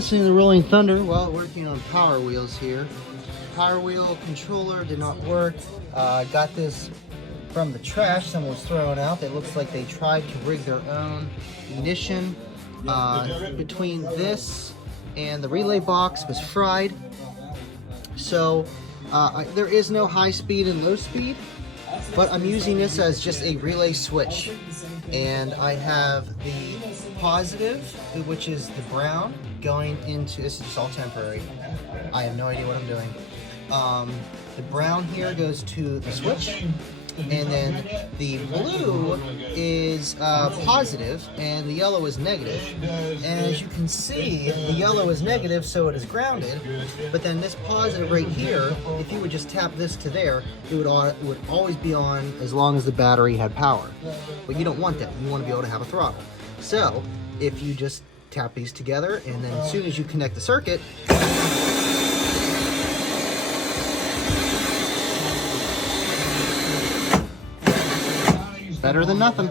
listening to Rolling Thunder while working on PowerWheels here. PowerWheel controller did not work. I got this from the trash someone was throwing out. It looks like they tried to rig their own ignition. Between this and the relay box was fried. So there is no high speed and low speed, but I'm using this as just a relay switch. And I have the positive, which is the brown, going into, this is just all temporary. I have no idea what I'm doing. The brown here goes to the switch, and then the blue is positive and the yellow is negative. And as you can see, the yellow is negative, so it is grounded. But then this positive right here, if you would just tap this to there, it would always be on as long as the battery had power. But you don't want that. You want to be able to have a throttle. So if you just tap these together, and then as soon as you connect the circuit, better than nothing.